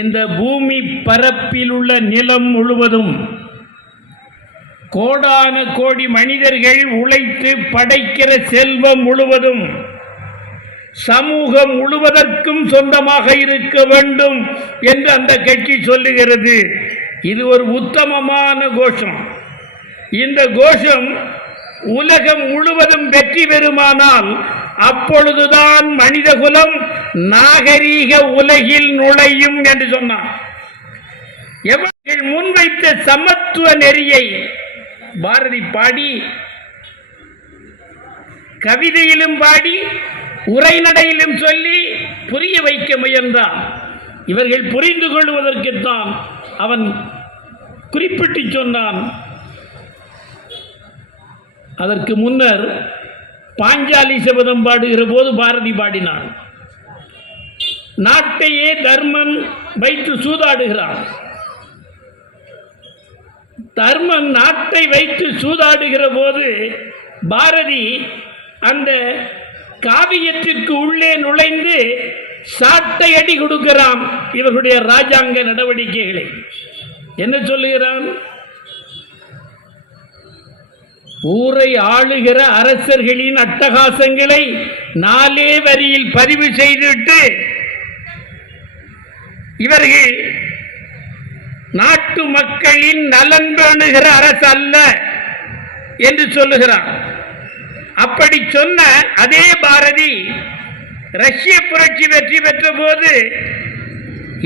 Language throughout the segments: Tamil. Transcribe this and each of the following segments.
இந்த பூமி பரப்பில் உள்ள நிலம் முழுவதும் கோடான கோடி மனிதர்கள் உழைத்து படைக்கிற செல்வம் முழுவதும் சமூகம் முழுவதற்கும் சொந்தமாக இருக்க வேண்டும் என்று அந்த கட்சி சொல்லுகிறது. இது ஒரு உத்தமமான கோஷம். இந்த கோஷம் உலகம் முழுவதும் வெற்றி பெறுமானால் அப்பொழுதுதான் மனிதகுலம் நாகரீக உலகில் நுழையும் என்று சொன்னார். எவர்கள் முன்வைத்த சமத்துவ நெறியை பாரதி பாடி, கவிதையிலும் பாடி, உரைநடையிலும் சொல்லி புரிய வைக்க முயன்றான். இவர்கள் புரிந்து கொள்வதற்குத்தான் அவன் குறிப்பிட்டு சொன்னான். அதற்கு முன்னர் பாஞ்சாலி சபதம் பாடுகிற போது பாரதி பாடினான். நாட்டையே தர்மன் வைத்து சூதாடுகிறான். தர்மன் நாட்டை வைத்து சூதாடுகிற போது பாரதி அந்த காவியத்திற்கு உள்ளே நுழைந்து சாட்டை அடி கொடுக்கிறான் இவர்களுடைய ராஜாங்க நடவடிக்கைகளை. என்ன சொல்லுகிறான்? ஊரை ஆளுகிற அரசர்களின் அட்டகாசங்களை 4 வரியில் பதிவு செய்துவிட்டு இவர்கள் நாட்டு மக்களின் நலன் பேணுகிற அரசு அல்ல என்று சொல்லுகிறான். அப்படி சொன்ன அதே பாரதி ரஷ்ய புரட்சி வெற்றி பெற்ற போது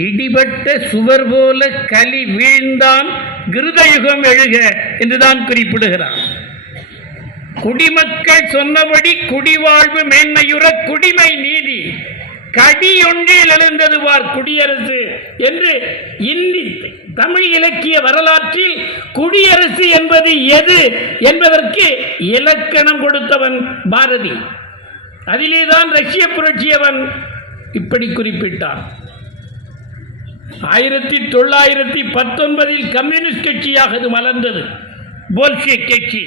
இடிபட்ட சுவர் போல கலி வீழ்ந்தான் கிருதயுகம் எழுக என்றுதான் குறிப்பிடுகிறான். குடிமக்கள் சொன்னபடி குடிவாழ்வு மேன்மையுற குடிமை நீதி கடியொன்றில் எழுந்தது வார் குடியரசு என்று இந்தி தமிழ் இலக்கிய வரலாற்றில் குடியரசு என்பது எது என்பதற்கு இலக்கணம் கொடுத்தவன் பாரதி. அதிலேதான் ரஷ்ய புரட்சியவன் இப்படி குறிப்பிட்டான். 1919 கம்யூனிஸ்ட் கட்சியாக அது மலர்ந்தது, போல்ஷிக் கட்சி.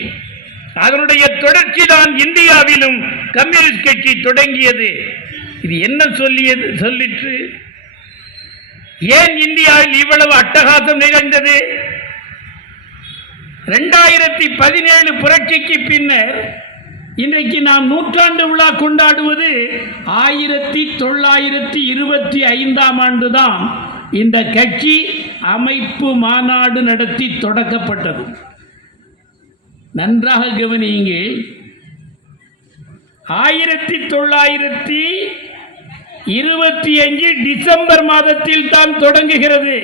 அதனுடைய தொடர்ச்சி தான் இந்தியாவிலும் கம்யூனிஸ்ட் கட்சி தொடங்கியது. இது என்ன சொல்லிற்று? ஏன் இந்தியாவில் இவ்வளவு அட்டகாசம் நிகழ்ந்தது? 2017 புரட்சிக்கு பின்னர் இன்றைக்கு நாம் நூற்றாண்டு விழா கொண்டாடுவது 1925ஆம் ஆண்டு தான் இந்த கட்சி அமைப்பு மாநாடு நடத்தி தொடக்கப்பட்டது. நன்றாக கவனியுங்கள். 1925 டிசம்பர் மாதத்தில் தான் தொடங்குகிறது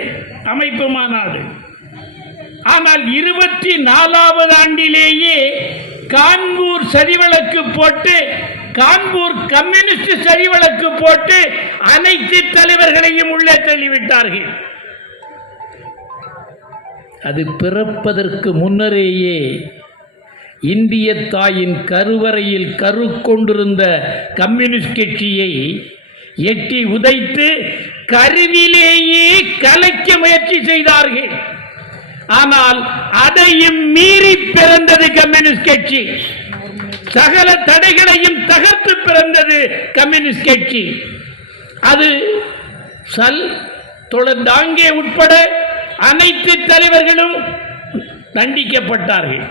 அமைப்பு மாநாடு. ஆனால் 24வது ஆண்டிலேயே கான்பூர் சதிவழக்கு போட்டு, கான்பூர் கம்யூனிஸ்ட் சதிவழக்கு போட்டு அனைத்து தலைவர்களையும் உள்ளே தள்ளிவிட்டார்கள். அது பிறப்பதற்கு முன்னரேயே இந்திய தாயின் கருவறையில் கரு கொண்டிருந்த கம்யூனிஸ்ட் கட்சியை எட்டி உதைத்து கருவிலேயே கலைக்க முயற்சி செய்தார்கள். ஆனால் அதையும் மீறி பிறந்தது கம்யூனிஸ்ட் கட்சி. சகல தடைகளையும் தகர்த்து பிறந்தது கம்யூனிஸ்ட் கட்சி. அது தொடர்ந்தாங்கே உட்பட அனைத்து தலைவர்களும் தண்டிக்கப்பட்டார்கள்.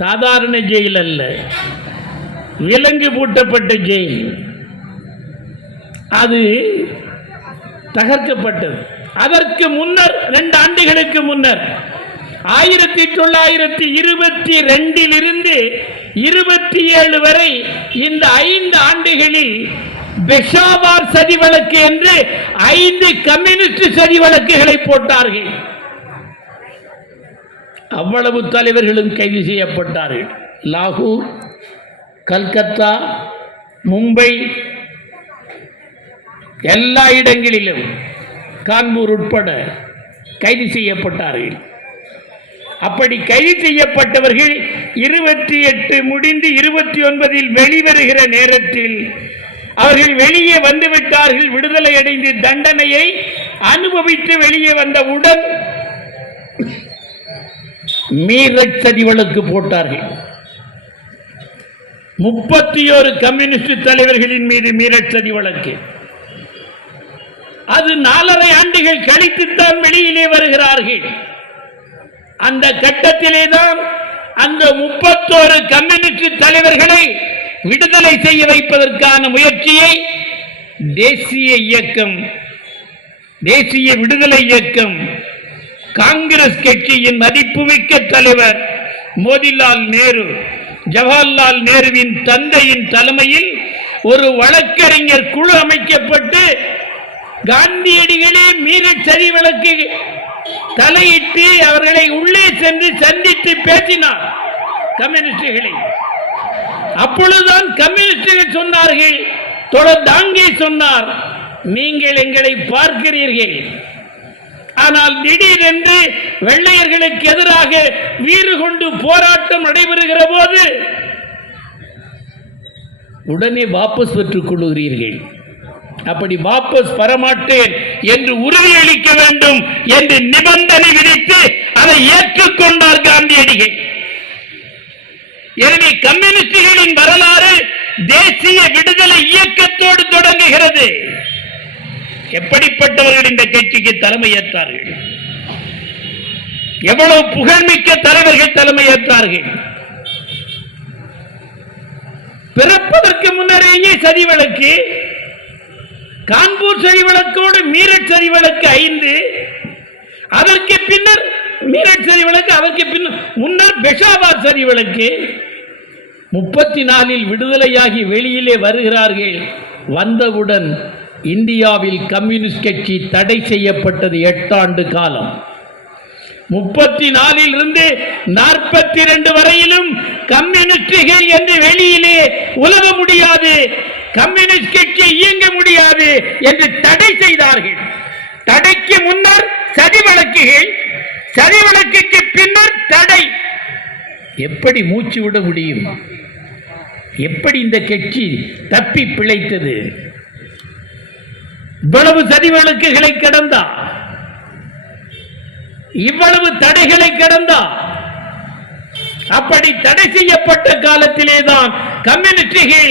சாதாரண ஜெயில் அல்ல, விலங்கு பூட்டப்பட்ட ஜெயில். அது தகர்க்கப்பட்டது. அதற்கு முன்னர் 2 ஆண்டுகளுக்கு முன்னர் 1922 27 வரை இந்த 5 ஆண்டுகளில் பெஷாவார் சதி வழக்கு என்று 5 கம்யூனிஸ்ட் சதி வழக்குகளை போட்டார்கள். அவ்வளவு தலைவர்களும் கைது செய்யப்பட்டார்கள். லாகூர், கல்கத்தா, மும்பை, எல்லா இடங்களிலும், கான்பூர் உட்பட கைது செய்யப்பட்டார்கள். அப்படி கைது செய்யப்பட்டவர்கள் 28 முடிந்து 29 வெளிவருகிற நேரத்தில் அவர்கள் வெளியே வந்துவிட்டார்கள். விடுதலை அடைந்து தண்டனையை அனுபவித்து வெளியே வந்தவுடன் மீரட் சதி வழக்கு போட்டார்கள். 31 கம்யூனிஸ்ட் தலைவர்களின் மீது மீரட் சதி வழக்கு. அது 4.5 ஆண்டுகள் கழித்துத்தான் வெளியிலே வருகிறார்கள். அந்த கட்டத்திலே தான் அந்த 31 கம்யூனிஸ்ட் தலைவர்களை விடுதலை செய்ய வைப்பதற்கான முயற்சியை தேசிய விடுதலை இயக்கம் காங்கிரஸ் கட்சியின் மதிப்புமிக்க தலைவர் மோதிலால் நேரு, ஜவஹர்லால் நேருவின் தந்தையின் தலைமையில் ஒரு வழக்கறிஞர் குழு அமைக்கப்பட்டு காந்தியடிகளே மீரட் சதி வழக்கு தலையிட்டு அவர்களை உள்ளே சென்று சந்தித்து பேசினார் கம்யூனிஸ்டுகளை. அப்பொழுதுதான் கம்யூனிஸ்டுகள் சொன்னார்கள், தாங்கே சொன்னார், நீங்கள் எங்களை பார்க்கிறீர்கள், ஆனால் திடீரென்று வெள்ளையர்களுக்கு எதிராக வீறு கொண்டு போராட்டம் நடைபெறுகிற போது உடனே வாபஸ் பெற்றுக் கொள்ளுகிறீர்கள். அப்படி வாபஸ் பெறமாட்டேன் என்று உறுதியளிக்க வேண்டும் என்று நிபந்தனை விதித்து அதை ஏற்றுக்கொண்டார் காந்தியடிகள். எனவே கம்யூனிஸ்டுகளின் வரலாறு தேசிய விடுதலை இயக்கத்தோடு தொடங்குகிறது. எப்படிப்பட்டவர்கள் இந்த கட்சிக்கு தலைமையேற்றார்கள்? எவ்வளவு புகழ்மிக்க தலைவர்கள் தலைமையேற்றார்கள்? பிறப்பதற்கு முன்னரேயே சதி வழக்கு, கான்பூர் சதி வழக்கோடு மீரட் சதி வழக்கு 5, அதற்கு பின்னர் மீரட் சதி வழக்கு, அதற்கு பின்னர் முன்னர் பெஷாவார் சதி வழக்கு. 34 விடுதலையாகி வெளியிலே வருகிறார்கள். வந்தவுடன் இந்தியாவில் கம்யூனிஸ்ட் கட்சி தடை செய்யப்பட்டது 8 ஆண்டு காலம். 34 இருந்து 42 வரையிலும் கம்யூனிஸ்டுகள் என்று வெளியிலே உலக முடியாது, கம்யூனிஸ்ட் கட்சி இயங்க முடியாது என்று தடை செய்தார்கள். தடைக்கு முன்னர் சதி வழக்குகள், சதி வழக்குக்கு பின்னர் தடை. எப்படி மூச்சு விட முடியும்? எப்படி இந்த கட்சி தப்பி பிழைத்தது? இவ்வளவு சதி வழக்குகளை கடந்தா, இவ்வளவு தடைகளை கடந்தா. அப்படி தடை செய்யப்பட்ட காலத்திலே தான் கம்யூனிஸ்டுகள்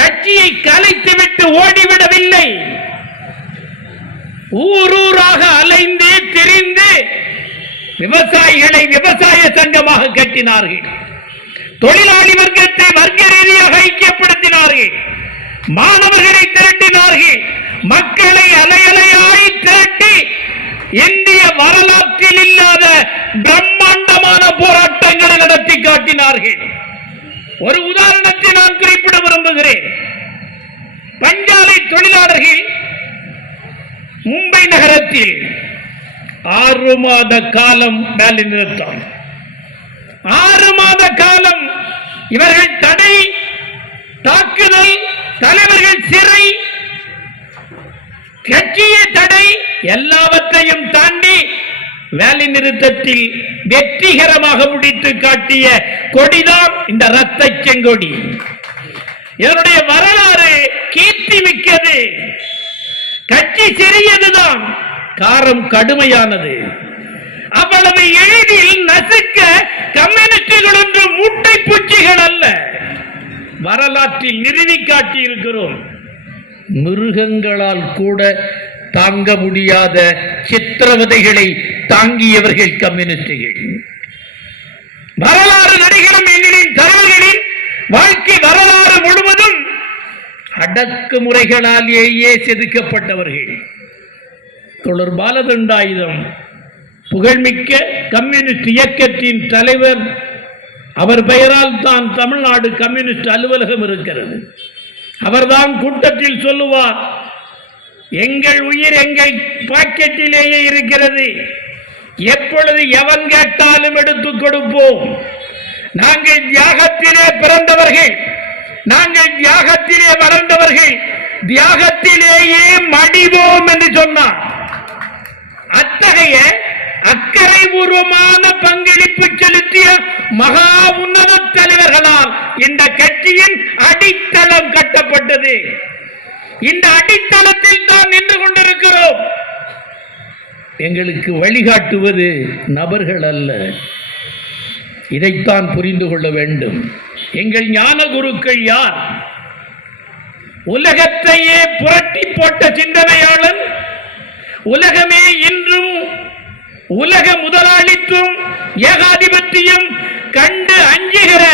கட்சியை கலைத்துவிட்டு ஓடிவிடவில்லை. ஊரூராக அலைந்து திரிந்து விவசாயிகளை விவசாய சங்கமாக கட்டினார்கள். தொழிலாளி வர்க்கத்தை வர்க்க ரீதியாக ஐக்கியப்படுத்தினார்கள். மாணவர்களை திரட்டினார்கள். மக்களை அலையலையாய் திரட்டி இந்திய வரலாற்றில் இல்லாத பிரம்மாண்டமான போராட்டங்களை நடத்தி காட்டினார்கள். ஒரு உதாரணத்தை நான் குறிப்பிட விரும்புகிறேன். பஞ்சாலை தொழிலாளர்கள் மும்பை நகரத்தில் 6 மாத காலம் வேலை நிறுத்தம். 6 மாத காலம் இவர்கள் தடை, தாக்குதல், தலைவர்கள் சிறை, கட்சிய தடை, எல்லாவற்றையும் தாண்டி வேலை நிறுத்தத்தில் வெற்றிகரமாக முடித்து காட்டிய கொடிதான் இந்த இரத்த செங்கொடி. இதனுடைய வரலாறு கீர்த்தி மிக்கது. கட்சி சிறியதுதான், காரம் கடுமையானது. அவ்வளவு எளிதில் நசுக்க கம்யூனிஸ்டுகள் ஒன்று மூட்டை பூச்சிகள் அல்ல. வரலாற்றில் நிறுவி காட்டி இருக்கிறோம். மிருகங்களால் கூட தாங்க முடியாத சித்திரவதைகளை தாங்கியவர்கள் கம்யூனிஸ்டுகள். வரலாறு நடிகரும் எங்களின் தலைவர்களின் வாழ்க்கை வரலாறு முழுவதும் அடக்குமுறைகளாலேயே செதுக்கப்பட்டவர்கள். தொடர் பாலதண்டாயுதம் புகழ்மிக்க கம்யூனிஸ்ட் இயக்கத்தின் தலைவர். அவர் பெயரால் தான் தமிழ்நாடு கம்யூனிஸ்ட் அலுவலகம் இருக்கிறது. அவர்தான் கூட்டத்தில் சொல்லுவார், எங்கள் உயிர் எங்கள் பாக்கெட்டிலேயே இருக்கிறது, எப்பொழுது எவன் கேட்டாலும் எடுத்துக் கொடுப்போம். நாங்கள் தியாகத்திலே பிறந்தவர்கள், நாங்கள் தியாகத்திலே வளர்ந்தவர்கள், தியாகத்திலேயே மடிவோம் என்று சொன்னார். அத்தகைய அக்கறை பூர்வமான பங்களிப்பு செலுத்திய மகா உன்னத தலைவர்களால் இந்த கட்சியின் அடித்தளம் கட்டப்பட்டது. இந்த அடித்தளத்தில் தான் நின்று கொண்டிருக்கிறோம். எங்களுக்கு வழிகாட்டுவது நபர்கள் அல்ல, இதைத்தான் புரிந்து கொள்ள வேண்டும். எங்கள் ஞான குருக்கள் யார்? உலகத்தையே புரட்டி போட்ட சிந்தனையாளன் உலகமே இன்றும் உலக முதலாளித்துவம் ஏகாதிபத்தியம் கண்டு அஞ்சுகிற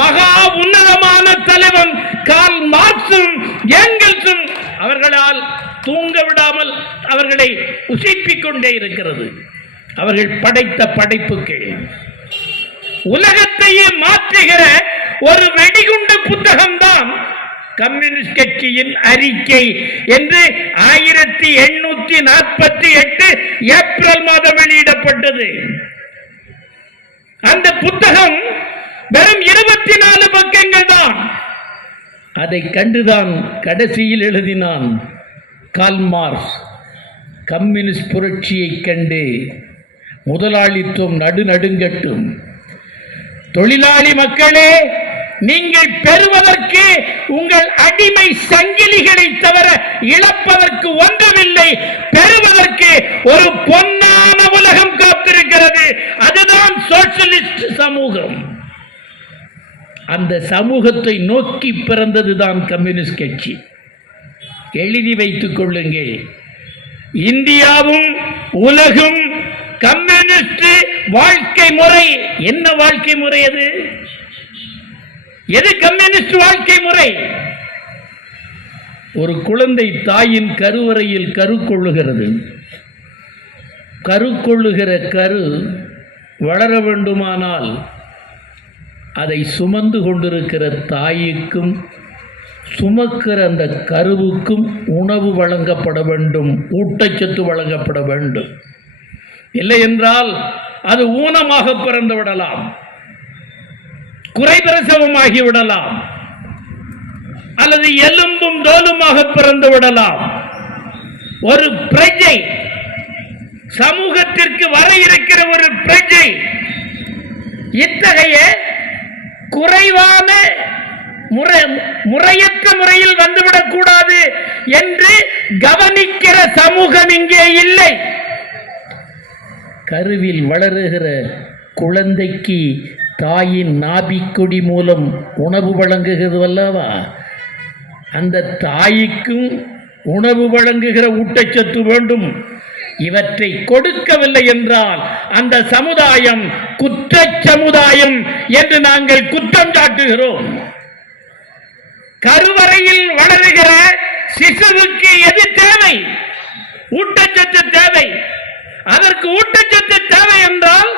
மகா உன்னதமான தலைவன் கார்ல் மார்க்சும் ஏங்கல்ஸும் அவர்களால் தூங்க விடாமல் அவர்களை உசிப்பிக் கொண்டே இருக்கிறது. அவர்கள் படைத்த படைப்புகள் உலகத்தையே மாற்றுகிற ஒரு வெடிகுண்டு புத்தகம்தான் கம்யூனிஸ்ட் கட்சியின் அறிக்கை என்று 1848 ஏப்ரல் மாதம் வெளியிடப்பட்டது. அந்த புத்தகம் வெறும் 24 பக்கங்கள் தான். அதை கண்டுதான் கடைசியில் எழுதினான் கார்ல் மார்க்ஸ், கம்யூனிஸ்ட் புரட்சியை கண்டு முதலாளித்துவம் நடுநடுங்கட்டும், தொழிலாளி மக்களே, நீங்கள் பெறுவதற்கு உங்கள் அடிமை சங்கிலிகளை தவிர இழப்பதற்கு ஒன்றுமில்லை, பெறுவதற்கு ஒரு பொன்னான உலகம் காத்திருக்கிறது. அதுதான் சோசியலிஸ்ட் சமூகம். அந்த சமூகத்தை நோக்கி பிறந்ததுதான் கம்யூனிஸ்ட் கட்சி. எழுதி வைத்துக் கொள்ளுங்கள். இந்தியாவும் உலகும் கம்யூனிஸ்ட் வாழ்க்கை முறை. என்ன வாழ்க்கை முறை அது? எது கம்யூனிஸ்ட் வாழ்க்கை முறை? ஒரு குழந்தை தாயின் கருவறையில் கரு கொள்ளுகிறது. கரு கொள்ளுகிற கரு வளர வேண்டுமானால் அதை சுமந்து கொண்டிருக்கிற தாய்க்கும் சுமக்கிற அந்த கருவுக்கும் உணவு வழங்கப்பட வேண்டும், ஊட்டச்சத்து வழங்கப்பட வேண்டும். இல்லை என்றால் அது ஊனமாக பிறந்து விடலாம், குறைபிரசவமாகி விடலாம், அல்லது எலும்பும் தோலுமாக பிறந்து விடலாம். ஒரு பிரஜை, சமூகத்திற்கு வர இருக்கிற ஒரு பிரஜை இத்தகைய குறைவான முறையற்ற முறையில் வந்துவிடக் கூடாது என்று கவனிக்கிற சமூகம் இங்கே இல்லை. கருவில் வளருகிற குழந்தைக்கு தாயின் நாபிக்குடி மூலம் உணவு வழங்குகிறது அல்லவா? அந்த தாய்க்கும் உணவு வழங்குகிற ஊட்டச்சத்து வேண்டும். இவற்றை கொடுக்கவில்லை என்றால் அந்த சமுதாயம் குற்ற சமுதாயம் என்று நாங்கள் குற்றம் சாட்டுகிறோம். கருவறையில் வளருகிற சிசுவுக்கு எது தேவை? ஊட்டச்சத்து தேவை. அதற்கு ஊட்டச்சத்து தேவை என்றால்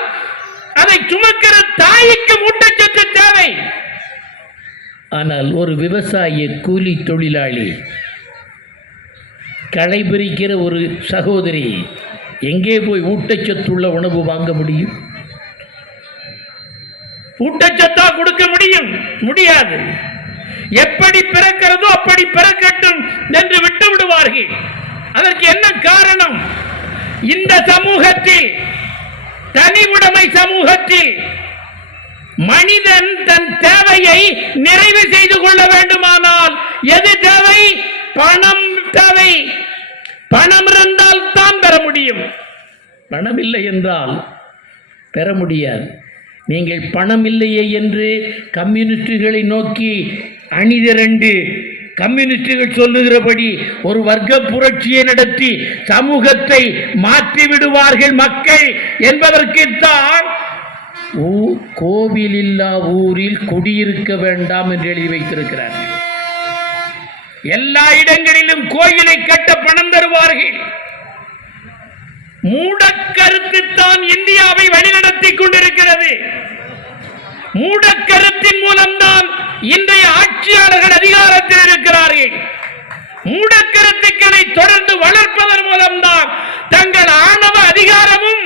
அதை சுமக்கிற தாய்க்கு ஊட்டச்சத்து தேவை. ஆனால் ஒரு விவசாய கூலி தொழிலாளி, களைபிரிக்கிற ஒரு சகோதரி எங்கே போய் ஊட்டச்சத்துள்ள உணவு வாங்க முடியும்? ஊட்டச்சத்தா கொடுக்க முடியும்? முடியாது. எப்படி பிறக்கிறதோ அப்படி பிறக்கட்டும் என்று விட்டு விடுவார்கள். அதற்கு என்ன காரணம்? இந்த சமூகத்தில், தனி உடைமை சமூகத்தில் மனிதன் தன் தேவையை நிறைவு செய்து கொள்ள வேண்டுமானால் எது தேவை? பணம் தேவை. பணம் இருந்தால் தான் பெற முடியும். பணம் இல்லை என்றால் பெற முடியாது. நீங்கள் பணம் இல்லையே என்று கம்யூனிஸ்டுகளை நோக்கி அணிதிரண்டு கம்யூனிஸ்டுகள் சொல்லுகிறபடி ஒரு வர்க்க புரட்சியை நடத்தி சமூகத்தை மாற்றி விடுவார்கள் மக்கள் என்பதற்குத்தான் கோவில் இல்லா ஊரில் குடியிருக்க வேண்டாம் என்று எழுதி வைத்திருக்கிறார்கள். எல்லா இடங்களிலும் கோயிலை கட்ட பணம் தருவார்கள். மூடக்கருத்துத்தான் இந்தியாவை வழிநடத்தி கொண்டிருக்கிறது. மூடக்கருத்தின் மூலம்தான் இன்றைய ஆட்சியாளர்கள் அதிகாரத்தில் இருக்கிறார்கள். மூடக்கருத்துக்களை தொடர்ந்து வளர்ப்பதன் மூலம்தான் தங்கள் ஆணவ அதிகாரமும்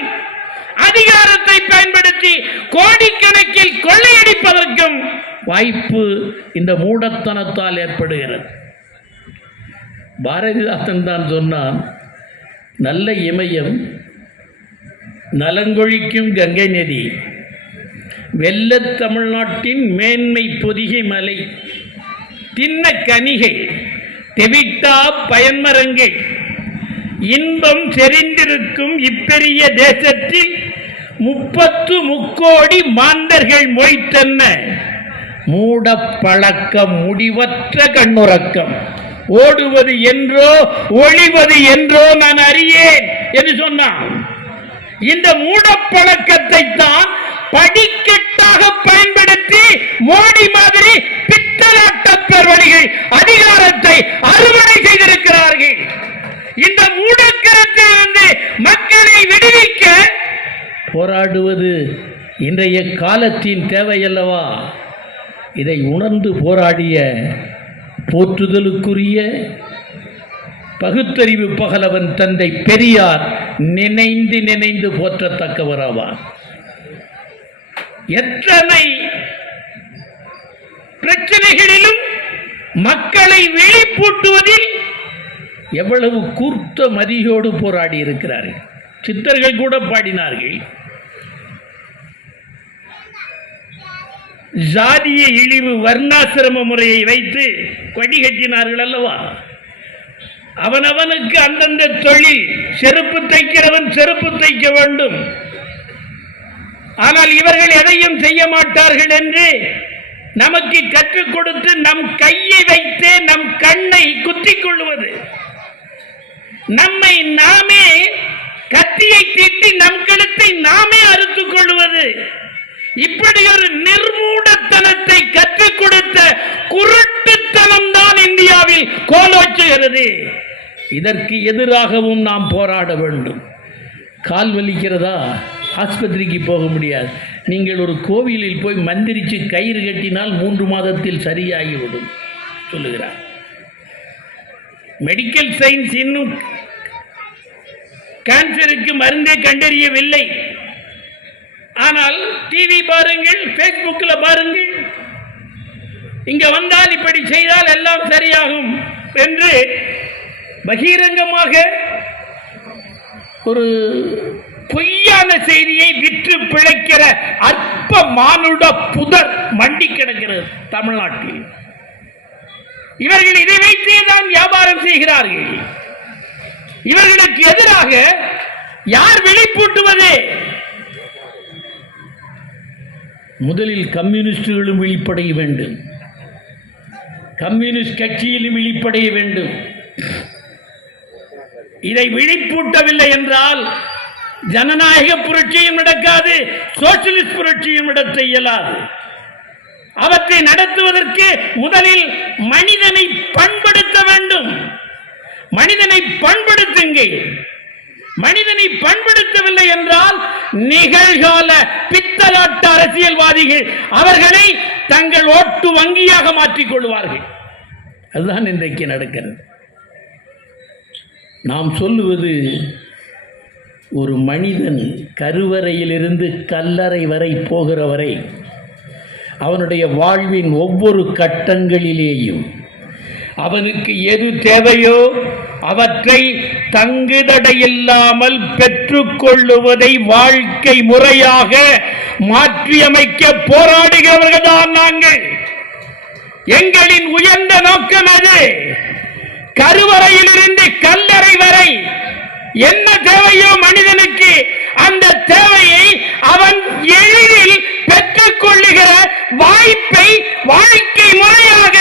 அதிகாரத்தை பயன்படுத்தி கோடிக்கணக்கில் கொள்ளையடிப்பதற்கும் வாய்ப்பு இந்த மூடத்தனத்தால் ஏற்படுகிறது. பாரதிதாசன் தான் சொன்னான், நல்ல இமயம், நலங்கொழிக்கும் கங்கை நதி, வெள்ள தமிழ்நாட்டின் மேன்மை பொதிகை மலை, தின்ன கனிகை, தெவிட்டா பயன்மரங்கள், இன்பம் செறிந்திருக்கும் இப்பெரிய தேசத்தில் 33 கோடி மாந்தர்கள் மொய்த்தன்ன மூட பழக்கம் முடிவற்ற கண்ணுறக்கம். ஓடுவது என்றோ ஒளிவது என்றோ நான் அறியேன் என்று சொன்னான். இந்த மூடப்பழக்கத்தை தான் படிக்கட்டாக பயன்படுத்தி மோடி மாதிரி பித்தலாட்ட பெருவழிகள் அதிகாரத்தை அறுவடை செய்திருக்கிறார்கள். இந்த மூடக்கரத்திலிருந்து மக்களை விடுவிக்க போராடுவது இன்றைய காலத்தின் தேவையல்லவா? இதை உணர்ந்து போராடிய போற்றுதலுக்குரிய பகுத்தறிவு பகலவன் தந்தை பெரியார் நினைந்து நினைந்து போற்றத்தக்கவராவார். எத்தனை பிரச்சனைகளிலும் மக்களை வெளிப்பூட்டுவதில் எவ்வளவு கூர்த்த மதியோடு போராடி இருக்கிறார்கள். சித்தர்கள் கூட பாடினார்கள், ஜாதிய இழிவு வர்ணாசிரம முறையை வைத்து கொடி கட்டினார்கள் அல்லவா? அவனவனுக்கு அந்தந்த தொழில், செருப்பு தைக்கிறவன் செருப்பு தைக்க வேண்டும், ஆனால் இவர்கள் எதையும் செய்ய மாட்டார்கள் என்று நமக்கு கற்றுக் கொடுத்து நம் கையை வைத்து நம் கண்ணை குத்திக் கொள்வது, நம்மை நாமே கத்தியை தீட்டி நம் கழுத்தை நாமே அறுத்துக் கொள்வது, இப்படி ஒரு நிர்மூடத்தனத்தை கற்றுக் கொடுத்த குருட்டுத்தனம் தான் இந்தியாவில் கோலோச்சுகிறது. இதற்கு எதிராகவும் நாம் போராட வேண்டும். கால் வலிக்கிறதா? ஆஸ்பத்திரிக்கு போக முடியாது. நீங்கள் ஒரு கோவிலில் போய் மந்திரிச்சு கயிறு கட்டினால் 3 மாதத்தில் சரியாகிவிடும் சொல்லுகிறார். மெடிக்கல் சயின்ஸ் இன்னும் கேன்சருக்கு மருந்தே கண்டறியவில்லை. ஆனால் டிவி பாருங்கள், பேஸ்புக்கில் பாருங்கள், இங்க வந்தால் இப்படி செய்தால் எல்லாம் சரியாகும் என்று பகிரங்கமாக ஒரு பொய்யான செய்தியை விற்று பிழைக்கிற அற்ப மானுட புதர் மண்டி கிடக்கிறது தமிழ்நாட்டில். இவர்கள் இதை வைத்தே தான் வியாபாரம் செய்கிறார்கள். இவர்களுக்கு எதிராக யார் வெளிப்பூட்டுவது? முதலில் கம்யூனிஸ்டுகளும் விழிப்படைய வேண்டும், கம்யூனிஸ்ட் கட்சியிலும் விழிப்படைய வேண்டும். இதை விழிப்பூட்டவில்லை என்றால் ஜனநாயக புரட்சியும் நடக்காது, சோசியலிஸ்ட் புரட்சியும் நடத்த இயலாது. அவற்றை நடத்துவதற்கு முதலில் மனிதனை பண்படுத்த வேண்டும். மனிதனை பண்படுத்துங்கள். மனிதனை பண்படுத்தவில்லை என்றால் நிகழ்கால பித்தலாட்ட அரசியல்வாதிகள் அவர்களை தங்கள் ஓட்டு வங்கியாக மாற்றிக் கொள்வார்கள். அதுதான் இன்றைக்கு நடக்கிறது. நாம் சொல்லுவது, ஒரு மனிதன் கருவறையிலிருந்து கல்லறை வரை போகிற வரை அவனுடைய வாழ்வின் ஒவ்வொரு கட்டங்களிலேயும் அவனுக்கு எது தேவையோ அவற்றை தங்குதடையில்லாமல் பெற்றுக்கொள்ளுவதை வாழ்க்கை முறையாக மாற்றியமைக்க போராடுகிறவர்கள் தான் நாங்கள். எங்களின் உயர்ந்த நோக்கம் அது. கருவறையிலிருந்து கல்லறை வரை என்ன தேவையோ மனிதனுக்கு அந்த தேவையை அவன் எளிதில் பெற்றுக் கொள்ளுகிற வாய்ப்பை வாழ்க்கை முறையாக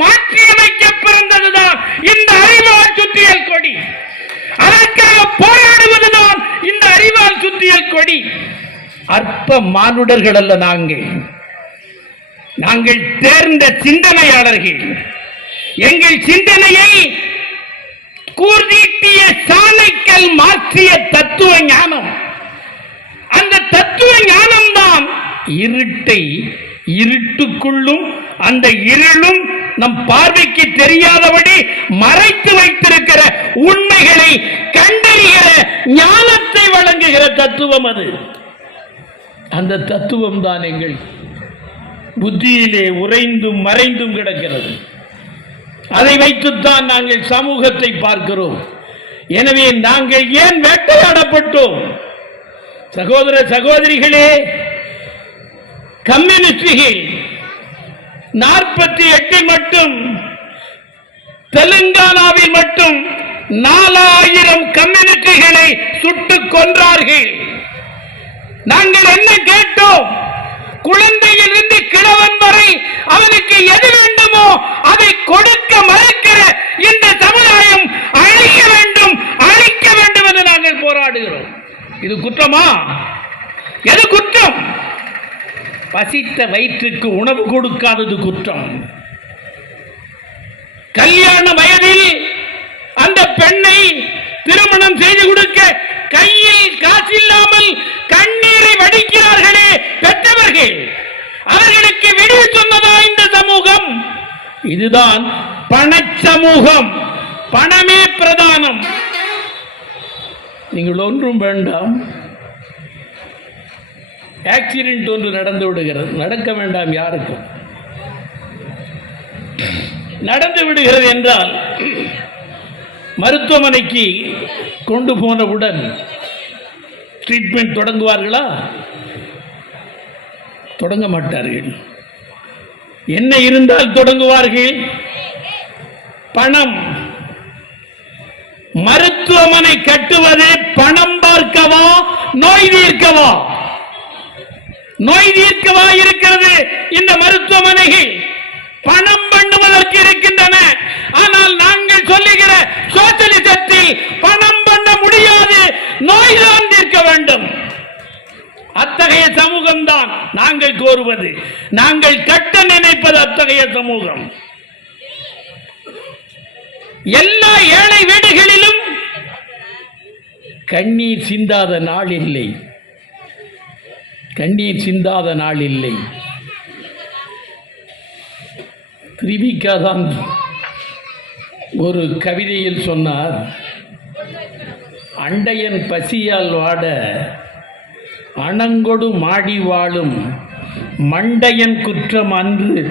மாற்றியமைக்க பிறந்ததுதான் இந்த அறிவால் சுத்தியல் கொடி. அதற்காக போராடுவதுதான் இந்த அறிவால் சுத்தியல் கொடி. அற்ப மானுடர்கள் அல்ல நாங்கள். நாங்கள் தேர்ந்த சிந்தனையாளர்கள். எங்கள் சிந்தனையை கூர்தீட்டிய சாலைக்கல் மாற்றிய தத்துவ ஞானம். அந்த தத்துவ ஞானம் தான் இருட்டை இருட்டுக்குள்ளும் அந்த இருளும் நம் பார்வைக்கு தெரியாதபடி மறைத்து வைத்திருக்கிற உண்மைகளை கண்டறிகிற ஞானத்தை வழங்குகிற தத்துவம் அது. அந்த தத்துவம் தான் எங்கள் புத்தியிலே உறைந்தும் மறைந்தும் கிடக்கிறது. அதை வைத்துத்தான் நாங்கள் சமூகத்தை பார்க்கிறோம். எனவே நாங்கள் ஏன் வேட்டையாடப்பட்டோம்? சகோதர சகோதரிகளே, கம்யூனிஸ்டுகள் 48 மட்டும் தெலுங்கானாவில் மட்டும் 4000 கம்யூனிஸ்டுகளை சுட்டுக் கொன்றார்கள். நாங்கள் என்ன கேட்டோம்? குழந்தையிலிருந்து கிழவன் வரை அவனுக்கு எது வேண்டுமோ அதை கொடுக்க மறுக்கிற இந்த சமுதாயம் அழிக்க வேண்டும் என்று நாங்கள் போராடுகிறோம். இது குற்றமா? எது குற்றம்? பசித்த வயிற்றுக்கு உணவு கொடுக்காதது குற்றம். கல்யாண வயதில் அந்த பெண்ணை திருமணம் செய்து கொடுக்க கையில் காசில்லாமல் கண்ணீரை வடிக்கிறார்களே பெற்றவர்கள், அவர்களுக்கு விடிவு சொன்னதா இந்த சமூகம்? இதுதான் பண சமூகம். பணமே பிரதானம். நீங்கள் ஒன்றும் வேண்டாம். ஆக்சிடென்ட் ஒன்று நடந்து விடுகிறது, நடக்க வேண்டாம். யாருக்கும் நடந்து விடுகிறது என்றால் மருத்துவமனைக்கு கொண்டு போனவுடன் ட்ரீட்மெண்ட் தொடங்குவார்களா? தொடங்க மாட்டார்கள். என்ன இருந்தால் தொடங்குவார்கள்? பணம். மருத்துவமனை கட்டுவது பணம் பார்க்கவா, நோய் தீர்க்கவா? நோய் தீர்க்கவா இருக்கிறது இந்த மருத்துவமனைகள். பணம் பண்ணுவதற்கு இருக்கின்றன. ஆனால் நாங்கள் சொல்லுகிற சோசியலிசத்தில் பணம் பண்ண முடியாது, நோய்தான் தீர்க்க வேண்டும். அத்தகைய சமூகம் தான் நாங்கள் கோருவது. நாங்கள் கட்ட நினைப்பது அத்தகைய சமூகம். எல்லா ஏழை வீடுகளிலும் கண்ணீர் சிந்தாத நாள் இல்லை. கண்ணீர் சிந்தாத நாள் இல்லை. திரிவிகா தான் ஒரு கவிதையில் சொன்னார், அண்டையன் பசியால் வாட அணங்கொடு மாடி வாழும் மண்டையன் குற்றம் அன்று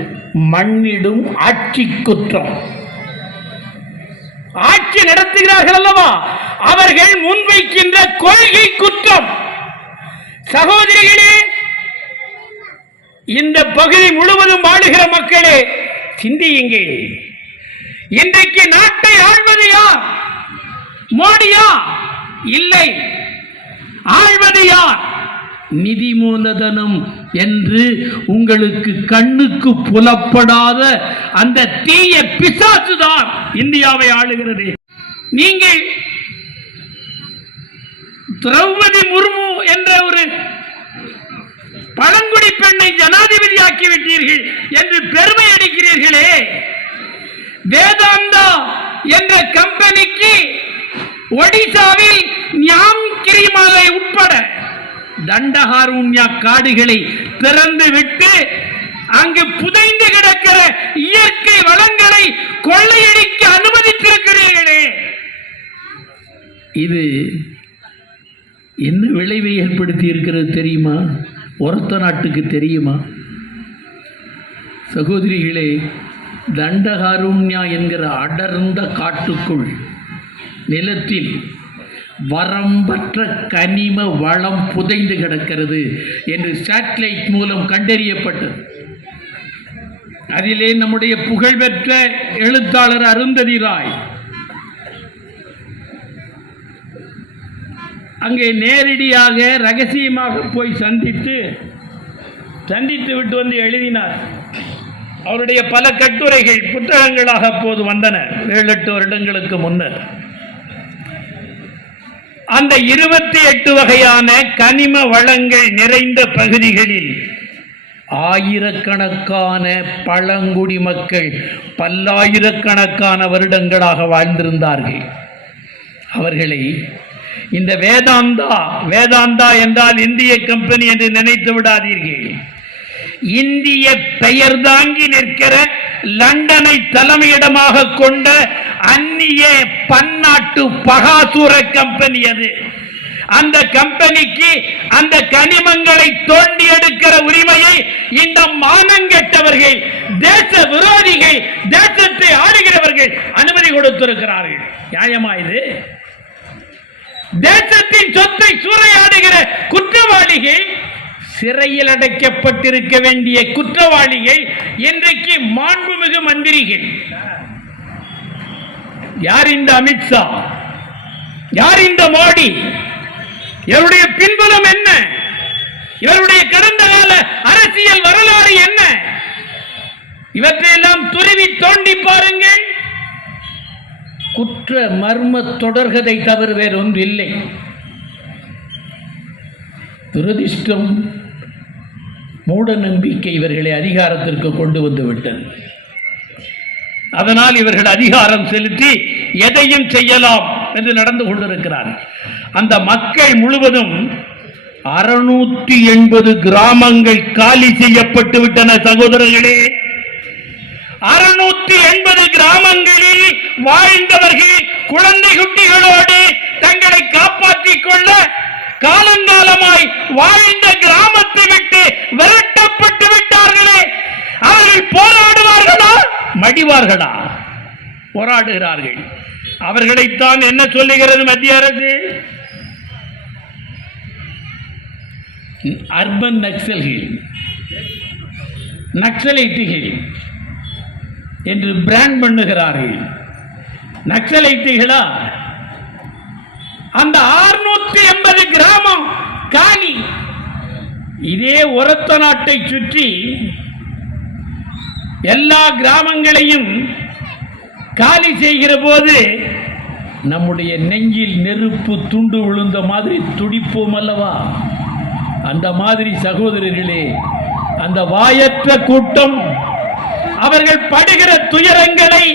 மண்ணிடும் ஆட்சி குற்றம். ஆட்சி நடத்துகிறார்கள் அல்லவா, அவர்கள் முன்வைக்கின்ற கொள்கை குற்றம். சகோதரிகளே, இந்த பகுதி முழுவதும் வாழுகிற மக்களே, சிந்தியுங்கள். இன்றைக்கு நாட்டை ஆள்வது யார்? மோடியா? இல்லை. ஆள்வது யார்? நிதி மூலதனம் என்று உங்களுக்கு கண்ணுக்கு புலப்படாத அந்த தீய பிசாசுதான் இந்தியாவை ஆளுகிறது. நீங்கள் திரௌபதி முர்மு என்ற ஒரு பழங்குடி பெண்ணை ஜனாதிபதி ஆக்கிவிட்டீர்கள் என்று பெருமை அடிக்கிறீர்களே. வேதாந்தா என்ற கம்பெனிக்கு ஒடிசாவில் ஞாம்கிரிமாலை உட்பட தண்டகாரண்யா காடுகளை திறந்து விட்டு அங்கு புதைந்து கிடக்கிற இயற்கை வளங்களை கொள்ளையடிக்க அனுமதித்திருக்கிறீர்களே. இது என்ன விளைவை ஏற்படுத்தி இருக்கிறது தெரியுமா? ஒருத்த நாட்டுக்கு தெரியுமா? சகோதரிகளே, தண்டகாரண்யா என்கிற அடர்ந்த காட்டுக்குள் நிலத்தில் வரம்பற்ற கனிம வளம் புதைந்து கிடக்கிறது என்று சேட்டலைட் மூலம் கண்டறியப்பட்டது. அதிலே நம்முடைய புகழ்பெற்ற எழுத்தாளர் அருந்ததி ராய் அங்கே நேரடியாக ரகசியமாக போய் சந்தித்து விட்டு வந்து எழுதினார். அவருடைய பல கட்டுரைகள் புத்தகங்களாக அப்போது வந்தன, 7-8 வருடங்களுக்கு முன்னர். அந்த 28 வகையான கனிம வளங்கள் நிறைந்த பகுதிகளில் ஆயிரக்கணக்கான பழங்குடி மக்கள் பல்லாயிரக்கணக்கான வருடங்களாக வாழ்ந்திருந்தார்கள். அவர்களை இந்த வேதாந்தா என்றால் இந்திய கம்பெனி என்று நினைத்து விடாதீர்கள். இந்திய பெயர் தாங்கி நிற்கிற லண்டனை தலைமையிடமாக கொண்ட அந்நிய பன்னாட்டு பகாசூர கம்பெனி அது. அந்த கம்பெனிக்கு அந்த கனிமங்களை தோண்டி எடுக்கிற உரிமையை இந்த மானங்கெட்டவர்கள், தேச விரோதிகள், தேசத்தை ஆளுகிறவர்கள் அனுமதி கொடுத்திருக்கிறார்கள். நியாயமா இது? தேசத்தின் சொத்தை சூறையாடுகிற குற்றவாளிகள், சிறையில் அடைக்கப்பட்டிருக்க வேண்டிய குற்றவாளிகள் இன்றைக்கு மாண்புமிகு மந்திரிகள். யார் இந்த அமித்ஷா? யார் இந்த மோடி? இவருடைய பின்புலம் என்ன? இவருடைய கடந்த கால அரசியல் வரலாறு என்ன? இவற்றையெல்லாம் துருவி தோண்டி பாருங்கள். குற்ற மர்ம தொடர்கதை தவிர வேறொன்று இல்லை. துரதிர்ஷ்டம், மூட நம்பிக்கை இவர்களை அதிகாரத்திற்கு கொண்டு வந்து விட்டது. அதனால் இவர்கள் அதிகாரம் செலுத்தி எதையும் செய்யலாம் என்று நடந்து கொண்டிருக்கிறார். அந்த மக்கள் முழுவதும் 680 கிராமங்கள் காலி செய்யப்பட்டு விட்டன சகோதரர்களே. 680 கிராமங்களில் வாழ்ந்தவர்கள் குழந்தை குட்டிகளோடு தங்களை காப்பாற்றிக் கொள்ள காலங்காலமாய் வாழ்ந்த கிராமத்தை விட்டு விரட்டப்பட்டு விட்டார்களே. அவர்கள் போராடுவார்களா, மடிவார்களா? போராடுகிறார்கள். அவர்களைத்தான் என்ன சொல்லுகிறது மத்திய அரசு? அர்பன் நக்சல்கள், நக்சலைட்டுகள் என்று பிராண்ட் பண்ணுகிறார்கள். நக்சலைட்டுகளா? அந்த 680 கிராமம் காலி. இதே ஒரத்த நாட்டை சுற்றி எல்லா கிராமங்களையும் காலி செய்கிற போது நம்முடைய நெஞ்சில் நெருப்பு துண்டு விழுந்த மாதிரி துடிப்போம் அல்லவா? அந்த மாதிரி சகோதரர்களே, அந்த வாயற்ற கூட்டம் அவர்கள் படுகிற துயரங்களை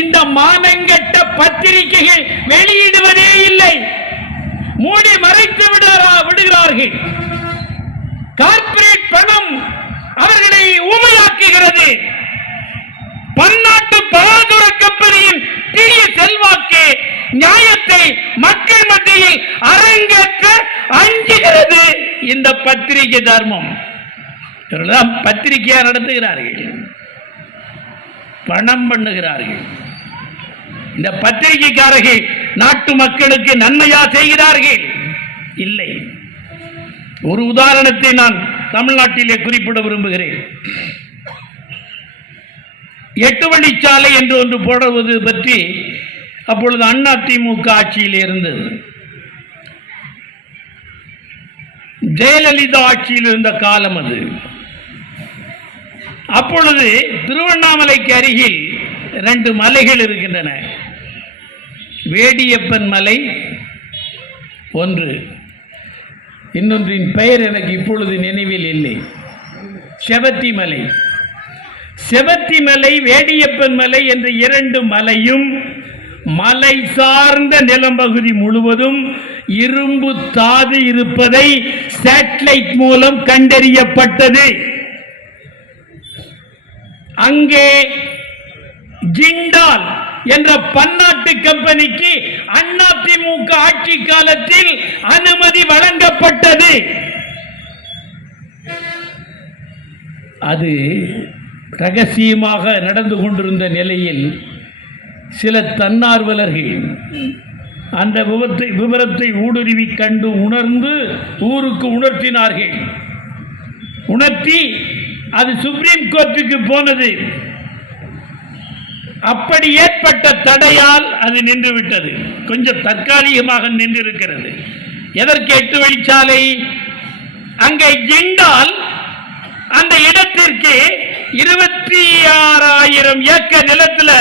இந்த மானங்கெட்ட பத்திரிகைகள் வெளியிடுவதே இல்லை. மூடி மறைத்து விடுகிறார்கள். கார்ப்பரேட் பணம் அவர்களை ஊமையாக்குகிறது. பன்னாட்டு பலாதுர கம்பெனியின் தீய செல்வாக்கு நியாயத்தை மக்கள் மத்தியில் அரங்கேற்ற அஞ்சுகிறது இந்த பத்திரிகை தர்மம். பத்திரிகையா நடத்துகிறார்கள், பணம் பண்ணுகிறார்கள். இந்த பத்திரிகைக்காரர்கள் நாட்டு மக்களுக்கு நன்மையா செய்கிறார்கள்? இல்லை. ஒரு உதாரணத்தை நான் தமிழ்நாட்டிலே குறிப்பிட விரும்புகிறேன். 8 வழிச்சாலை என்று ஒன்று போடுவது பற்றி அப்பொழுது அதிமுக ஆட்சியில் இருந்தது. ஜெயலலிதா ஆட்சியில் இருந்த காலம் அது. அப்பொழுது திருவண்ணாமலைக்கு அருகில் 2 மலைகள் இருக்கின்றன. வேடியப்பன் மலை ஒன்று, இன்னொன்றின் பெயர் எனக்கு இப்பொழுது நினைவில் இல்லை. செவத்தி மலை. செவத்தி மலை, வேடியப்பன் மலை என்ற 2 மலையும் மலை சார்ந்த நிலப்பகுதி முழுவதும் இரும்பு தாது இருப்பதை சேட்டலைட் மூலம் கண்டறியப்பட்டது. அங்கே ஜிண்டால் என்ற பன்னாட்டு கம்பெனிக்கு அதிமுக ஆட்சி காலத்தில் அனுமதி வழங்கப்பட்டது. அது ரகசியமாக நடந்து கொண்டிருந்த நிலையில் சில தன்னார்வலர்கள் அந்த விவரத்தை ஊடுருவி கண்டு உணர்ந்து ஊருக்கு உணர்த்தினார்கள். உணர்த்தி அது சுப்ரீம் கோர்ட்டுக்கு போனது. அப்படி ஏற்பட்ட தடையால் அது நின்றுவிட்டது. கொஞ்சம் தற்காலிகமாக நின்றிருக்கிறது. எதற்கு 8 வழிச்சாலை? அங்கே ஜிண்டால் அந்த இடத்திற்கு 26,000 ஏக்கர் நிலத்தில்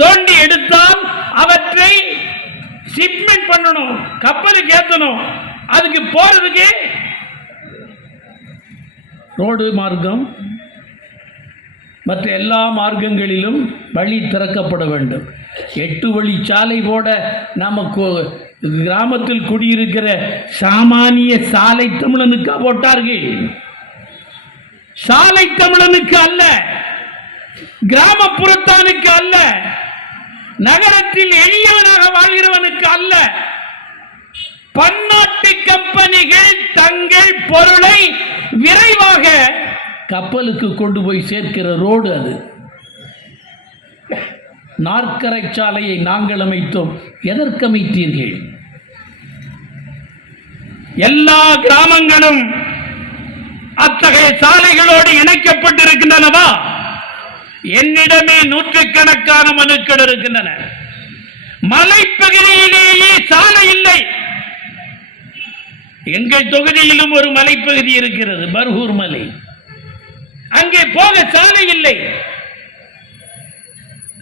தோண்டி எடுத்தால் அவற்றை ஷிப்மெண்ட் பண்ணணும், கப்பலுக்கு ஏற்றணும். அதுக்கு போறதுக்கு ரோடு மார்க்கம் மற்ற எல்லா மார்க்கங்களிலும் வழி திறக்கப்பட வேண்டும். 8 வழிச்சாலை போட நமக்கு கிராமத்தில் குடியிருக்கிற சாமானிய சாலை தமிழனுக்கு போட்டார்கள். சாலை தமிழனுக்கு அல்ல, கிராமப்புறத்தானுக்கு அல்ல, நகரத்தில் எளியவனாக வாழ்கிறவனுக்கு அல்ல. பன்னாட்டு கம்பெனிகள் தங்கள் பொருளை விரைவாக கப்பலுக்கு கொண்டு போய் சேர்க்கிற ரோடு அது. நாற்கரை சாலையை நாங்கள் அமைத்தோம். எதற்கு அமைத்தீர்கள்? எல்லா கிராமங்களும் அத்தகைய சாலைகளோடு இணைக்கப்பட்டிருக்கின்றனவா? என்னிடமே நூற்றுக்கணக்கான மனுக்கள் இருக்கின்றன. மலைப்பகுதியிலேயே சாலை இல்லை. எங்கள் தொகுதியிலும் ஒரு மலைப்பகுதி இருக்கிறது, பர்கூர் மலை. அங்கே போக சாலை இல்லை.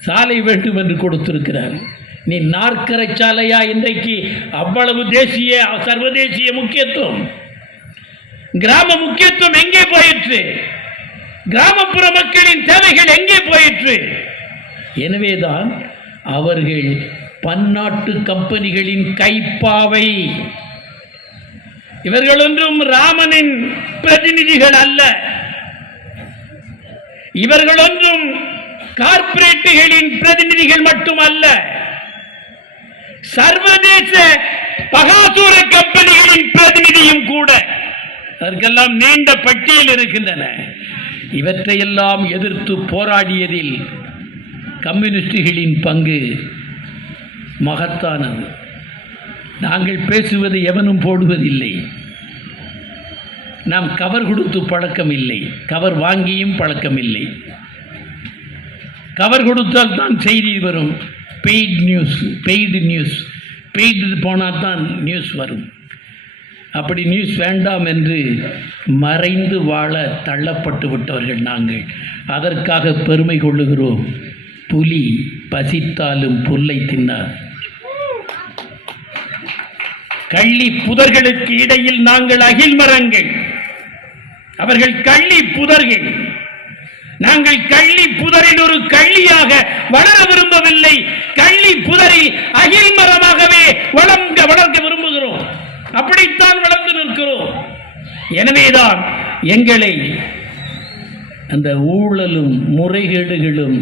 சாலை வேண்டும் என்று கொடுத்திருக்கிறார். நீ நாற்கரை சாலையா? இன்றைக்கு அவ்வளவு தேசிய சர்வதேசிய முக்கியத்துவம், கிராம முக்கியத்துவம் எங்கே போயிற்று? கிராமப்புற மக்களின் தேவைகள் எங்கே போயிற்று? எனவேதான் அவர்கள் பன்னாட்டு கம்பெனிகளின் கைப்பாவை. இவர்கள் ஒன்றும் ராமனின் பிரதிநிதிகள் அல்ல. இவர்கள் ஒன்றும் கார்ப்பரேட்டுகளின் பிரதிநிதிகள் மட்டுமல்ல, சர்வதேச பகாசூர கம்பெனிகளின் பிரதிநிதியும் கூட. அதற்கெல்லாம் நீண்ட பட்டியல் இருக்கின்றன. இவற்றையெல்லாம் எதிர்த்து போராடியதில் கம்யூனிஸ்டுகளின் பங்கு மகத்தானது. நாங்கள் பேசுவது எவனும் போடுவதில்லை. நாம் கவர் கொடுத்து பழக்கம் இல்லை, கவர் வாங்கியும் பழக்கம் இல்லை. கவர் கொடுத்தால் தான் செய்தி வரும். பெய்டு நியூஸ் போனால் தான் நியூஸ் வரும். அப்படி நியூஸ் வேண்டாம் என்று மறைந்து வாழ தள்ளப்பட்டு விட்டவர்கள் நாங்கள். அதற்காக பெருமை கொள்ளுகிறோம். புலி பசித்தாலும் புல்லை தின்னார். கள்ளி புதர்களுக்கு இடையில் நாங்கள் அகில் மரங்கள், அவர்கள் கள்ளி புதர்கள். நாங்கள் கள்ளி புதரில் ஒரு கள்ளியாக வளர விரும்பவில்லை, கள்ளி புதரை அகில் மரமாகவே வளர்க்க விரும்புகிறோம். அப்படித்தான் வளர்ந்து நிற்கிறோம். எனவேதான் எங்களை அந்த ஊழலும் முறைகேடுகளும்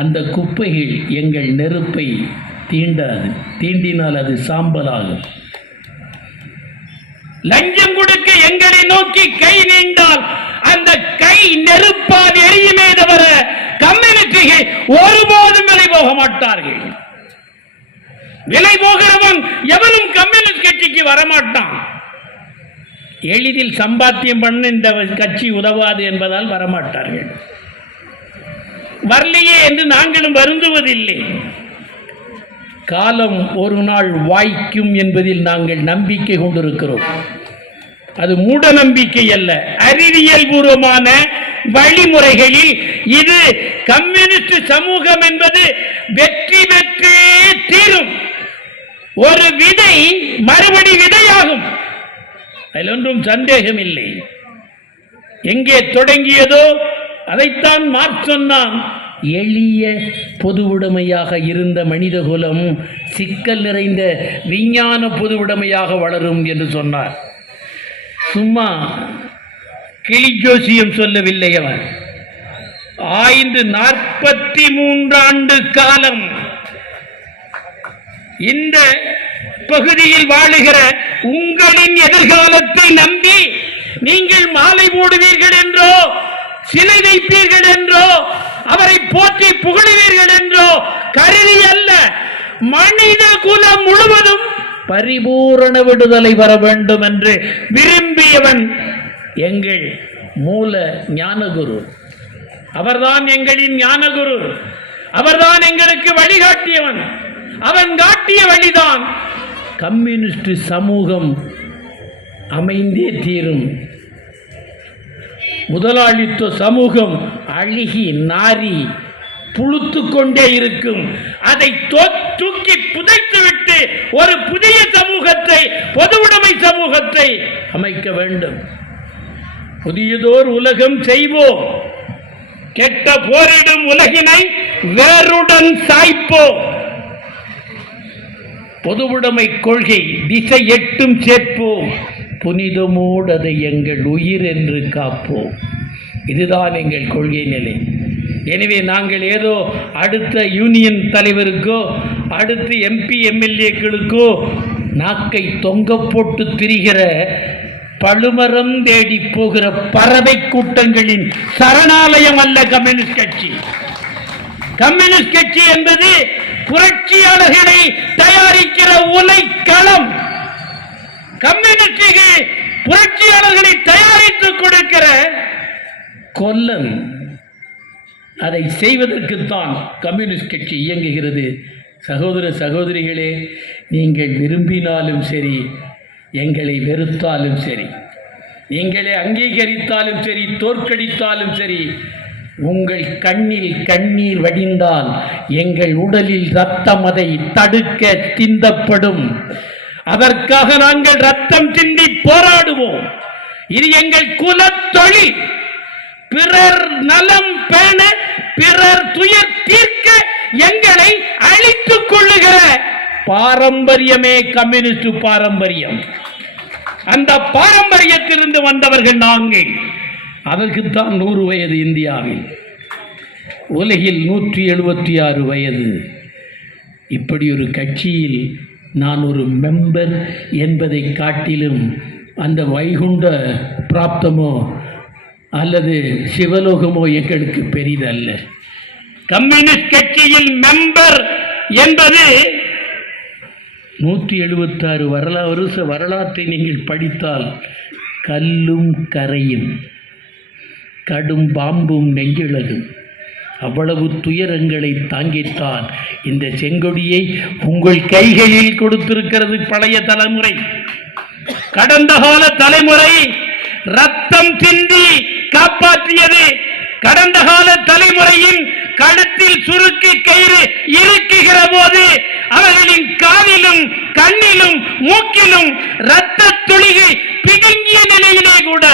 அந்த குப்பைகள் எங்கள் நெருப்பை தீண்டாது. தீண்டினால் அது சாம்பலாகும். லஞ்சம் கொடுக்க எங்களை நோக்கி கை நீண்டால் அந்த கை நெருப்பால் எரியுமே தவிர கம்யூனிஸ்டுகள் ஒருபோதும் விலை போக மாட்டார்கள். விலை போகிறவன் எவனும் கம்யூனிஸ்ட் கட்சிக்கு வரமாட்டான். எளிதில் சம்பாத்தியம் பண்ண இந்த கட்சி உதவாது என்பதால் வரமாட்டார்கள். வரலையே என்று நாங்களும் வருந்துவதில்லை. காலம் ஒரு நாள் வாய்க்கும் என்பதில் நாங்கள் நம்பிக்கை கொண்டிருக்கிறோம். அது மூட நம்பிக்கை அல்ல, அறிவியல் பூர்வமான வழிமுறைகளில் இது கம்யூனிஸ்ட் சமூகம் என்பது வெற்றி பெற்றே தீரும். ஒரு விதை மறுபடி விதையாகும், அதில் ஒன்றும் சந்தேகம் இல்லை. எங்கே தொடங்கியதோ அதைத்தான் மார்க்ஸ் சொன்னான். எளிய பொதுவுடைமையாக இருந்த மனிதகுலம் சிக்கல் நிறைந்த விஞ்ஞான பொதுவுடைமையாக வளரும் என்று சொன்னார். சும்மா கிளி ஜோசியம் சொல்லவில்லை. அவர் ஆய்ந்து 43 ஆண்டு காலம் இந்த பகுதியில் வாழுகிற உங்களின் எதிர்காலத்தை நம்பி நீங்கள் மாலை போடுவீர்கள் என்றோ, சிலை வைப்பீர்கள் என்றோ, அவரை போற்றி புகழுவீர்கள் என்றோ கருதி அல்ல, மனித குலம் முழுவதும் பரிபூரண விடுதலை வர வேண்டும் என்று விரும்பியவன் எங்கள் மூல ஞானகுரு. அவர்தான் எங்களின் ஞானகுரு. அவர்தான் எங்களுக்கு வழிகாட்டியவன். அவன் காட்டிய வழிதான் கம்யூனிஸ்ட் சமூகம் அமைந்தே தீரும். முதலாளித்துவ சமூகம் அழுகி நாரி புழுத்து கொண்டே இருக்கும். அதை தூக்கி புதைத்துவிட்டு ஒரு புதிய சமூகத்தை, பொதுவுடைமை சமூகத்தை அமைக்க வேண்டும். புதியதோர் உலகம் செய்வோம். கெட்ட போரிடும் உலகினை வேருடன் சாய்ப்போம். பொதுவுடைமை கொள்கை திசை எட்டும் சேர்ப்போம். புனிதமோடு அதை எங்கள் உயிர் என்று காப்போம். இதுதான் எங்கள் கொள்கை நிலை. எனவே நாங்கள் ஏதோ அடுத்த யூனியன் தலைவருக்கோ அடுத்த MP MLAக்களுக்கோ நாக்கை தொங்க போட்டு திரிகிற, பழுமரம் தேடி போகிற பறவை கூட்டங்களின் சரணாலயம் அல்ல கம்யூனிஸ்ட் கட்சி. கம்யூனிஸ்ட் கட்சி என்பது புரட்சியாளர்களை தயாரிக்கிற உலைக்களம். கம்யூனிஸ்டுகள் புரட்சியாளர்களை தயாரித்துக் கொடுக்கிற கொல்லன். அதை செய்வதற்குத்தான் கம்யூனிஸ்ட் கட்சி இயங்குகிறது. சகோதர சகோதரிகளே, நீங்கள் விரும்பினாலும் சரி, எங்களை வெறுத்தாலும் சரி, நீங்களே அங்கீகரித்தாலும் சரி, தோற்கடித்தாலும் சரி, உங்கள் கண்ணில் கண்ணீர் வடிந்தால் எங்கள் உடலில் ரத்தம் அதை தடுக்க சிந்தப்படும். அதற்காக நாங்கள் ரத்தம் சிந்தி போராடுவோம். இது எங்கள் குலத்தொழில். பிறர் நலம் பேண, பிறர் துயர் தீர்க்க எங்களை அழித்துக் கொள்ளுகிற பாரம்பரியமே கம்யூனிஸ்ட் பாரம்பரியம். அந்த பாரம்பரியத்திலிருந்து வந்தவர்கள் நாங்கள். அதற்குத்தான் 100 வயது இந்தியாவில், உலகில் 176 வயது. இப்படி ஒரு கட்சியில் நான் ஒரு மெம்பர் என்பதை காட்டிலும் அந்த வைகுண்ட பிராப்தமோ அல்லது சிவலோகமோ எங்களுக்கு பெரிதல்ல. கம்யூனிஸ்ட் கட்சியில் மெம்பர் என்பது 176 வருஷ வரலாற்றை நீங்கள் படித்தால் கல்லும் கரையும், கடும் பாம்பும் நெஞ்சிழகும். அவ்வளவு துயரங்களை தாங்கித்தான் இந்த செங்கொடியை உங்கள் கைகளில் கொடுத்திருக்கிறது பழைய தலைமுறை. கடந்த கால தலைமுறை ரத்தம் சிந்தி காப்பாற்றியது. கடந்த கால தலைமுறையின் கழுத்தில் சுருக்கி கயிறு இருக்குகிற போது அவர்களின் காதிலும் கண்ணிலும் மூக்கிலும் இரத்த துளிகை பிடுங்கிய நிலையிலே கூட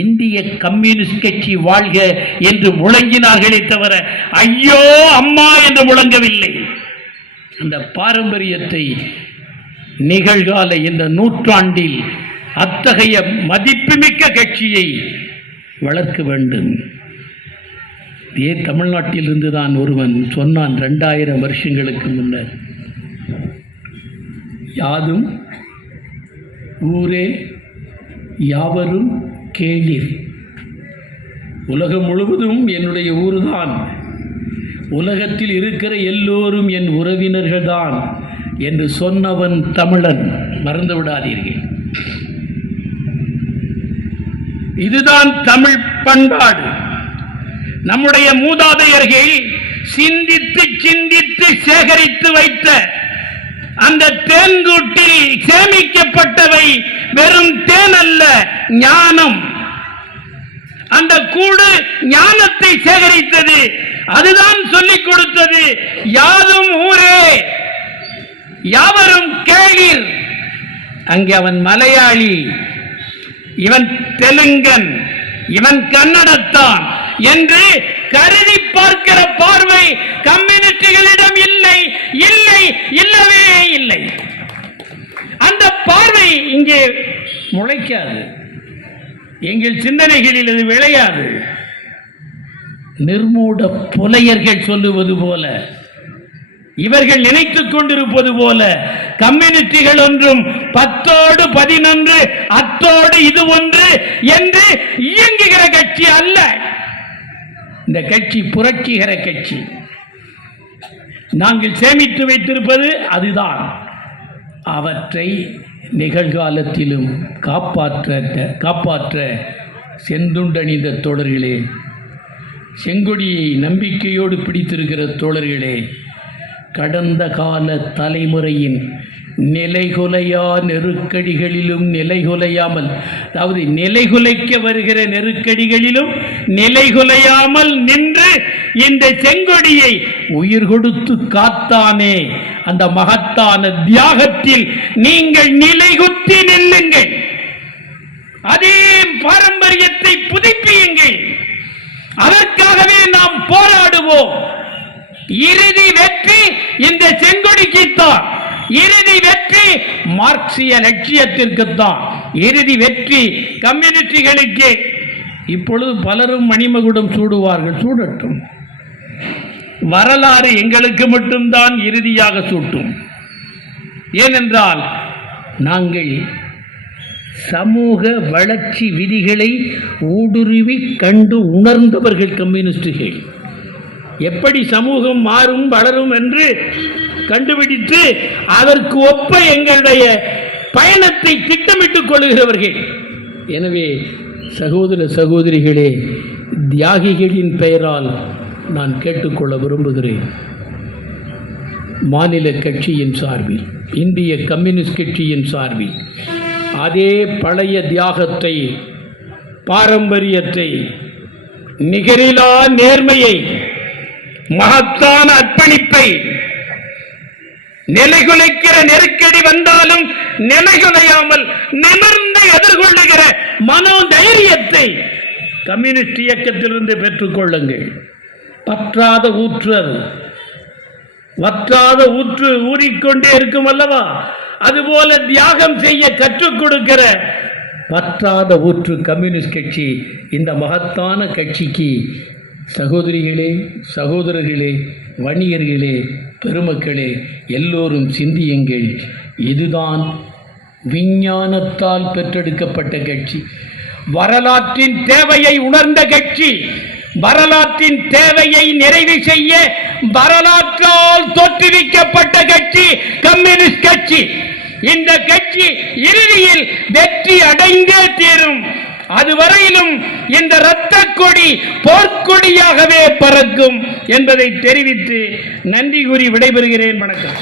இந்திய கம்யூனிஸ்ட் கட்சி வாழ்க என்று முழங்கினார்களே தவிர ஐயோ அம்மா என்று முழங்கவில்லை. அந்த பாரம்பரியத்தை நிகழ்கால இந்த நூற்றாண்டில் அத்தகைய மதிப்புமிக்க கட்சியை வளர்க்க வேண்டும். தமிழ்நாட்டிலிருந்து தான் ஒருவன் சொன்னான் 2000 வருஷங்களுக்கு முன்னர், யாதும் ஊரே யாவரும் கேளீர். உலகம் முழுவதும் என்னுடைய ஊர்தான், உலகத்தில் இருக்கிற எல்லோரும் என் உறவினர்கள்தான் என்று சொன்னவன் தமிழன். மறந்து விடாதீர்கள். இதுதான் தமிழ் பண்பாடு. நம்முடைய மூதாதையர்கள் சிந்தித்து சிந்தித்து சேகரித்து வைத்த அந்த தேன்கூட்டில் சேமிக்கப்பட்டவை வெறும் தேன் அல்ல, ஞானம். அந்த கூடு ஞானத்தை சேகரித்தது. அதுதான் சொல்லிக் கொடுத்தது. யாதும் ஊரே யாவரும் கேளீர். அங்கே அவன் மலையாளி, இவன் தெலுங்கன், இவன் கன்னடத்தான் என்று கருதி பார்க்கிற பார்வை கம்யூனிஸ்டுகளிடம் இல்லை, இல்லை, இல்லவே இல்லை. அந்த பார்வை இங்கே முளைக்காது. எங்கள் சிந்தனைகளில் இது விளையாது. நிர்மூட புலையர்கள் சொல்லுவது போல, இவர்கள் நினைத்துக் கொண்டிருப்பது போல கம்யூனிஸ்டுகள் ஒன்றும் 10ஓடு 11 அத்தோடு இது ஒன்று என்று இயங்குகிற கட்சி அல்ல. இந்த கட்சி புரட்சிகர கட்சி. நாங்கள் சேமித்து வைத்திருப்பது அதுதான். அவற்றை நிகழ்காலத்திலும் காப்பாற்ற செந்துண்டணிந்த தோழர்களே, செங்கொடியை நம்பிக்கையோடு பிடித்திருக்கிற தோழர்களே, கடந்த கால தலைமுறையின் நிலைகுலையா நெருக்கடிகளிலும் நிலைகுலையாமல், அதாவது நிலைகுலைக்க வருகிற நெருக்கடிகளிலும் நிலைகுலையாமல் நின்று இந்த செங்கொடியை உயிர் கொடுத்து காத்தானே, அந்த மகத்தான தியாகத்தில் நீங்கள் நிலைகுத்தி நில்லுங்கள். அதே பாரம்பரியத்தை புதுப்பியுங்கள். அதற்காகவே நாம் போராடுவோம். இறுதி வெற்றி இந்த செங்கொடிக்குத்தான். இறுதி வெற்றி மார்க்சிய லட்சியத்திற்குத்தான். இறுதி வெற்றி கம்யூனிஸ்டுகளுக்கு. இப்பொழுது பலரும் மணிமகுடம் சூடுவார்கள், சூடட்டும். வரலாறு எங்களுக்கு மட்டும்தான் இறுதியாக சூட்டும். ஏனென்றால் நாங்கள் சமூக வளர்ச்சி விதிகளை ஊடுருவி கண்டு உணர்ந்தவர்கள் கம்யூனிஸ்டுகள். எப்படி சமூகம் மாறும் வளரும் என்று கண்டுபிடித்து அதற்கு ஒப்ப எங்களுடைய பயணத்தை திட்டமிட்டுக் கொள்கிறவர்கள். எனவே சகோதர சகோதரிகளே, தியாகிகளின் பெயரால் நான் கேட்டுக்கொள்ள விரும்புகிறேன். மாநில கட்சியின் சார்பில், இந்திய கம்யூனிஸ்ட் கட்சியின் சார்பில் அதே பழைய தியாகத்தை, பாரம்பரியத்தை நிகரிலா நேர்மையை, மகத்தான அர்ப்பணிப்பை, நிலைகுலைக்கிற நெருக்கடி வந்தாலும் நிலைகுலையாமல் நிமிர்ந்து எதிர்கொள்ளுகிற மனோதைரியத்தை கம்யூனிஸ்ட் இயக்கத்திலிருந்து பெற்றுக் கொள்ளுங்கள். பற்றாத ஊற்று அது, வற்றாத ஊற்று ஊறிக்கொண்டே இருக்கும் அல்லவா? அதுபோல தியாகம் செய்ய கற்றுக் கொடுக்கிற வற்றாத ஊற்று கம்யூனிஸ்ட் கட்சி. இந்த மகத்தான கட்சிக்கு சகோதரிகளே, சகோதரர்களே, வணிகர்களே, பெருமக்களே, எல்லோரும் சிந்தியுங்கள். இதுதான் விஞ்ஞானத்தால் பெற்றெடுக்கப்பட்ட கட்சி, வரலாற்றின் தேவையை உணர்ந்த கட்சி, வரலாற்றின் தேவையை நிறைவு செய்ய வரலாற்றால் தோற்றுவிக்கப்பட்ட கட்சி கம்யூனிஸ்ட் கட்சி. இந்த கட்சி இறுதியில் வெற்றி அடைந்தே தீரும். அதுவரையிலும் இந்த இரத்த கொடி போர்க்கொடியாகவே பறக்கும் என்பதை தெரிவித்து நன்றி கூறி விடைபெறுகிறேன். வணக்கம்.